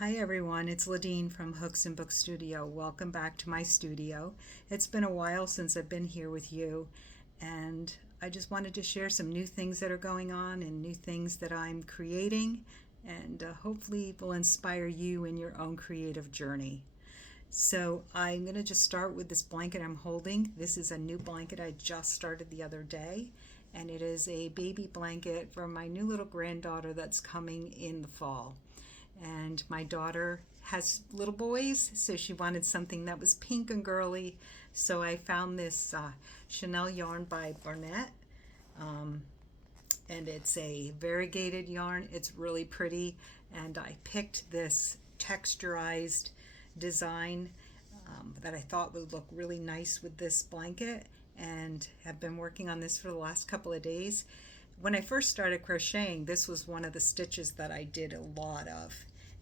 Hi everyone, it's Ladine from Hooks and Book Studio. Welcome back to my studio. It's been a while since I've been here with you, and I just wanted to share some new things that are going on and new things that I'm creating, and hopefully will inspire you in your own creative journey. So I'm going to just start with this blanket I'm holding. This is a new blanket I just started the other day, and it is a baby blanket for my new little granddaughter that's coming in the fall. And my daughter has little boys, so she wanted something that was pink and girly. So I found this Chanel yarn by Barnett, and it's a variegated yarn. It's really pretty, and I picked this texturized design that I thought would look really nice with this blanket, and have been working on this for the last couple of days. When I first started crocheting, this was one of the stitches that I did a lot of,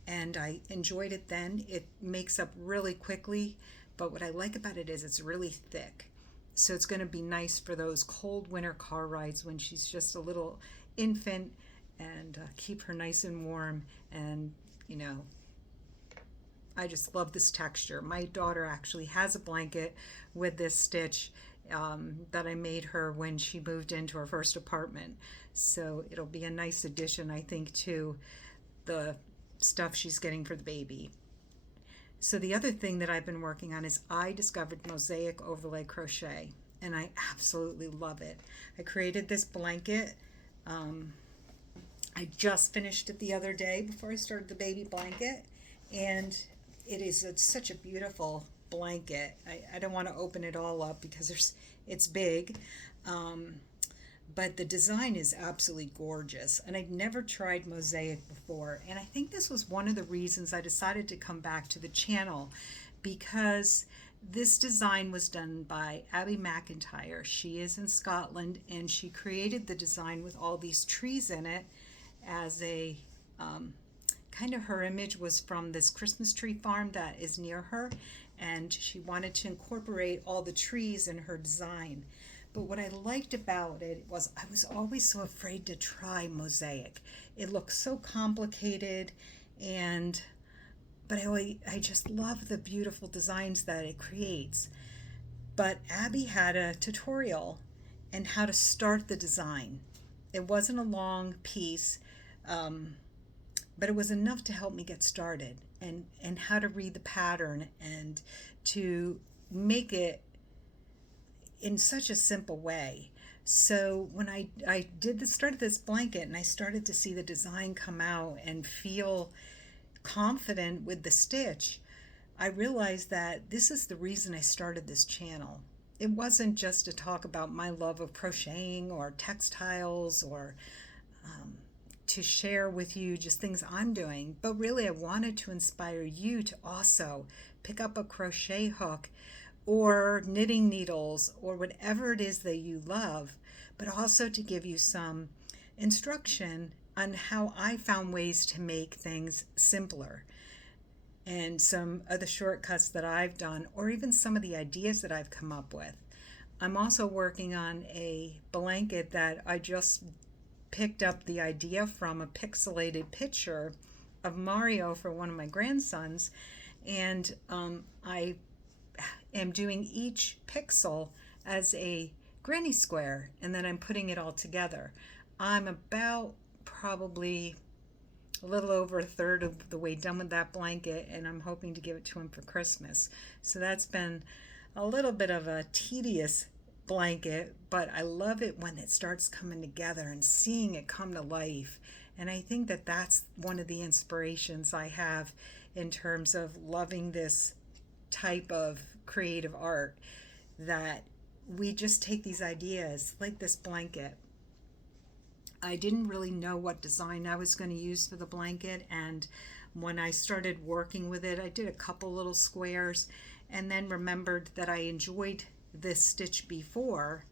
and I enjoyed it then. It makes up really quickly, but what I like about it is it's really thick. So it's going to be nice for those cold winter car rides when she's just a little infant, and keep her nice and warm. And you know, I just love this texture. My daughter actually has a blanket with this stitch that I made her when she moved into her first apartment. So it'll be a nice addition, I think, to the stuff she's getting for the baby. So the other thing that I've been working on is I discovered mosaic overlay crochet, and I absolutely love it. I created this blanket. I just finished it the other day before I started the baby blanket, and it's such a beautiful blanket. I don't want to open it all up because it's big, but the design is absolutely gorgeous. And I'd never tried mosaic before, and I think this was one of the reasons I decided to come back to the channel, because this design was done by Abby McIntyre. She is in Scotland, and she created the design with all these trees in it as a kind of, her image was from this Christmas tree farm that is near her, and she wanted to incorporate all the trees in her design. But what I liked about it was I was always so afraid to try mosaic. It looks so complicated, and but I just love the beautiful designs that it creates. But Abby had a tutorial and how to start the design. It wasn't a long piece, but it was enough to help me get started, and how to read the pattern and to make it in such a simple way. So when I started this blanket, and I started to see the design come out and feel confident with the stitch, I realized that this is the reason I started this channel. It wasn't just to talk about my love of crocheting or textiles, or to share with you just things I'm doing, but really I wanted to inspire you to also pick up a crochet hook or knitting needles or whatever it is that you love, but also to give you some instruction on how I found ways to make things simpler, and some of the shortcuts that I've done, or even some of the ideas that I've come up with. I'm also working on a blanket that I just picked up the idea from a pixelated picture of Mario for one of my grandsons, and I am doing each pixel as a granny square, and then I'm putting it all together. I'm about probably a little over a third of the way done with that blanket, and I'm hoping to give it to him for Christmas. So that's been a little bit of a tedious blanket, but I love it when it starts coming together and seeing it come to life. And I think that that's one of the inspirations I have in terms of loving this type of creative art, that we just take these ideas like this blanket. I didn't really know what design I was going to use for the blanket, and when I started working with it, I did a couple little squares, and then remembered that I enjoyed this stitch before,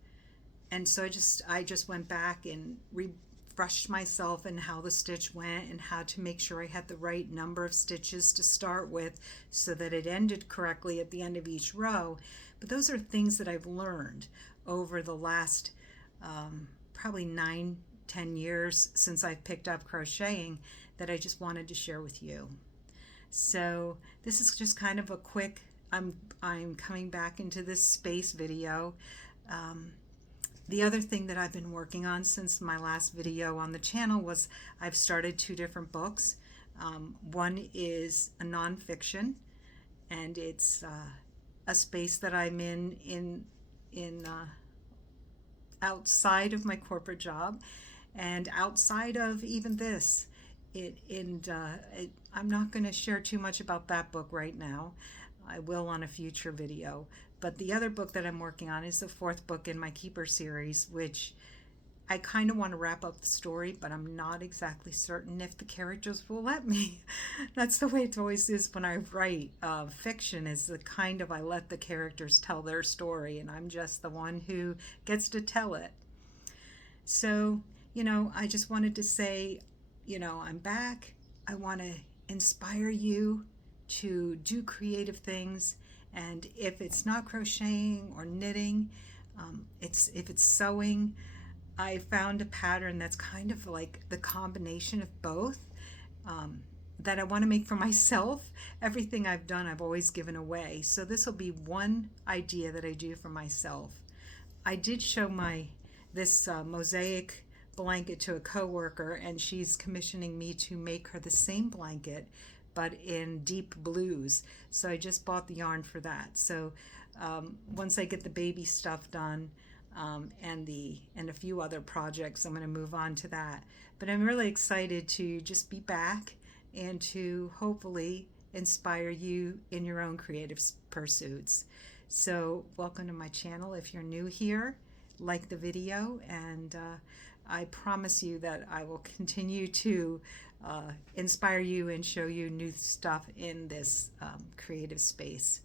and so I just went back and refreshed myself in how the stitch went and how to make sure I had the right number of stitches to start with so that it ended correctly at the end of each row. But those are things that I've learned over the last probably 9-10 years since I've picked up crocheting, that I just wanted to share with you. So this is just kind of a quick, I'm coming back into this space video. Um, the other thing that I've been working on since my last video on the channel was I've started 2 different books. One is a nonfiction, and it's a space that I'm in outside of my corporate job and outside of even this. I'm not going to share too much about that book right now. I will on a future video. But the other book that I'm working on is the 4th book in my Keeper series, which I kind of want to wrap up the story, but I'm not exactly certain if the characters will let me. That's the way it always is when I write. Fiction is the kind of, I let the characters tell their story, and I'm just the one who gets to tell it. So, I just wanted to say, I'm back. I want to inspire you to do creative things. And if it's not crocheting or knitting, if it's sewing, I found a pattern that's kind of like the combination of both, that I want to make for myself. Everything I've done, I've always given away. So this will be one idea that I do for myself. I did show this mosaic blanket to a coworker, and she's commissioning me to make her the same blanket but in deep blues. So I just bought the yarn for that. So once I get the baby stuff done, and a few other projects, I'm going to move on to that. But I'm really excited to just be back and to hopefully inspire you in your own creative pursuits. So welcome to my channel. If you're new here, like the video, and I promise you that I will continue to inspire you and show you new stuff in this creative space.